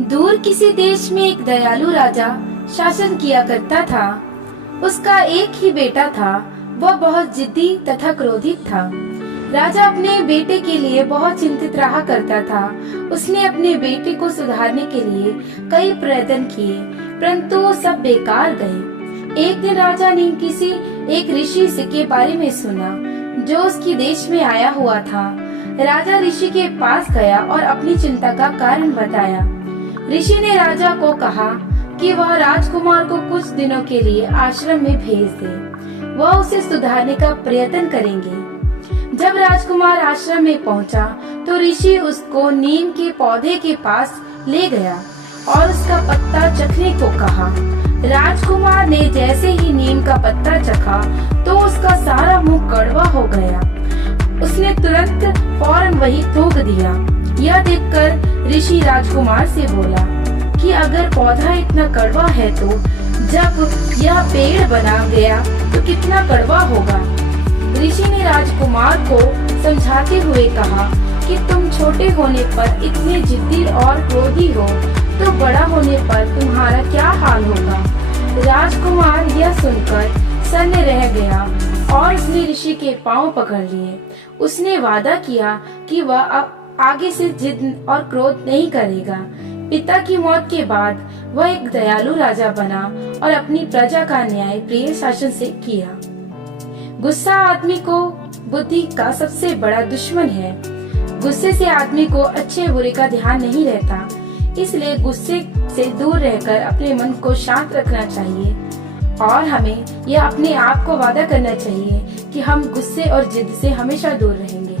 दूर किसी देश में एक दयालु राजा शासन किया करता था। उसका एक ही बेटा था। वह बहुत जिद्दी तथा क्रोधित था। राजा अपने बेटे के लिए बहुत चिंतित रहा करता था। उसने अपने बेटे को सुधारने के लिए कई प्रयत्न किए, परंतु वो सब बेकार गए। एक दिन राजा ने किसी एक ऋषि से के बारे में सुना जो उसकी देश में आया हुआ था। राजा ऋषि के पास गया और अपनी चिंता का कारण बताया। ऋषि ने राजा को कहा कि वह राजकुमार को कुछ दिनों के लिए आश्रम में भेज दे। वह उसे सुधारने का प्रयत्न करेंगे। जब राजकुमार आश्रम में पहुंचा, तो ऋषि उसको नीम के पौधे के पास ले गया और उसका पत्ता चखने को कहा। राजकुमार ने जैसे ही नीम का पत्ता चखा, तो उसका सारा मुंह कड़वा हो गया। उसने तुरंत फौरन वही थूक दिया। यह देखकर ऋषि राजकुमार से बोला कि अगर पौधा इतना कड़वा है, तो जब यह पेड़ बना गया तो कितना कड़वा होगा। ऋषि ने राजकुमार को समझाते हुए कहा कि तुम छोटे होने पर इतने जिद्दी और क्रोधी हो, तो बड़ा होने पर तुम्हारा क्या हाल होगा। राजकुमार यह सुनकर सन्न रह गया और उसने ऋषि के पांव पकड़ लिए। उसने वादा किया कि वह अब आगे से जिद और क्रोध नहीं करेगा। पिता की मौत के बाद वह एक दयालु राजा बना और अपनी प्रजा का न्याय प्रिय शासन से किया। गुस्सा आदमी को बुद्धि का सबसे बड़ा दुश्मन है। गुस्से से आदमी को अच्छे बुरे का ध्यान नहीं रहता। इसलिए गुस्से से दूर रहकर अपने मन को शांत रखना चाहिए और हमें यह अपने आप को वादा करना चाहिए कि हम गुस्से और जिद से हमेशा दूर रहेंगे।